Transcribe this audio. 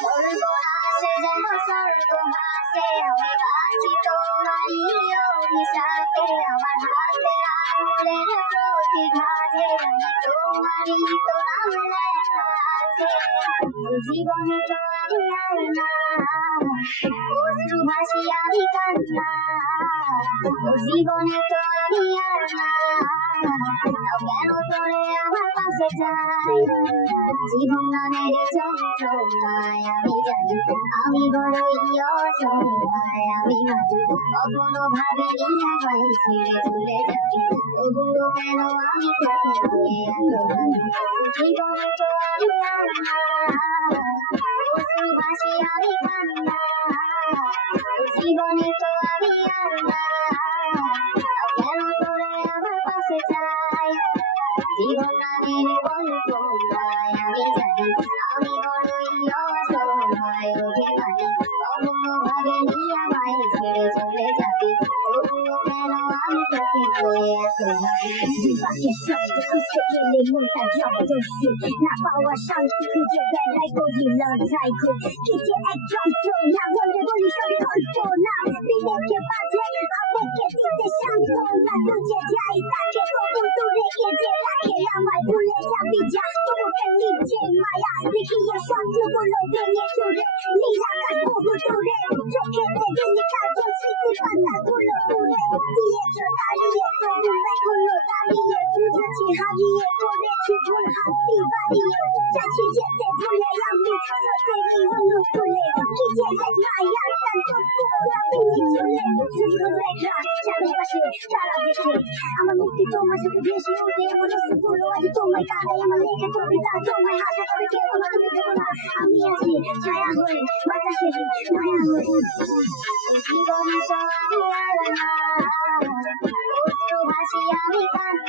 স্বর্গ আসে যেন স্বর্গ হাসে, আমি বাঁচি তোমারই অভিশাপে। আমার হাতে আঙুলের প্রতিঘাতে আমি তোমারই তো নাম লেখা আছে। জীবনে তো আমি আর না, অশ্রু ভাসি আমি কান্না। জীবনে তো আমি আর না, কেন তোরে আমার পাশে চাই। জীবন নামের যন্ত্রণায় আমি জানি আমি বড়ই অসহায়। আমি ভাবি কখনো ভাবিনি আমায় ছেড়ে চলে যাবি, তবুও কেন আমি তোকে নিয়ে এত ভাবি। জীবনে তো আমি আর না, অশ্রু ভাসি আমি কান্না। জীবনে তো আমি আর না, কেন তোরে আমার পাশে চাই। জীবন নামের গল্পনায় আমি জানি আমি বড়ই অসহায় অভিমানী। কখনো ভাবিনি আমায় ছেড়ে চলে যাবি, তবুও কেন আমি তোকে নিয়ে এত ভাবি। বিপাকের শব্দ খুঁজতে গেলে মনটা জব্দ, না পাওয়া শান্তি খুঁজে বেড়াই করি লজ্জায় খুব। কি যে এক যন্ত্রণা, বলে বলি সবই কল্পনা। বিবেকে বাজে আবেগকে দিতে সান্ত্বনা, খুঁজে যাই তাকে তবু তো রেখে যে রাখে আমায়। ভুলে যাবি যা তোমাকে নিচে মায়া, দেখিয়ে স্বপ্নগুলো ভেঙে চুরে নীল আকাশ বহু দূরে। চোখেতে গেলি কাজল স্মৃতি পাতাগুলো দূরে দিয়েছ দাঁড়িয়ে, তবু এগুলো দাঁড়িয়ে বুঝেছি হারিয়ে করেছি ভুল। হাতটি বাড়িয়ে যাচ্ছি যেতে ভুলে আমি সত্যি অনুকূলে। কি যে এক মায়ার টান টুকরা পিনি চুলে, শুধু রেখা চারপাশে তারা দেখে আমার মুক্তি তোমার সাথে ভেসে ওঠে। মনস্গুলো আজ তোমায় কাঁদে, আমার লেখা কবিতা তোমায় হাসে। তবে কেউ তোমার তুমি দেবো না, আমি আছি ছায়া হয়ে বাতাসে মায়া হয়ে। জীবনে তো আমি আর না, অশ্রু ভাসি আমি কান্না।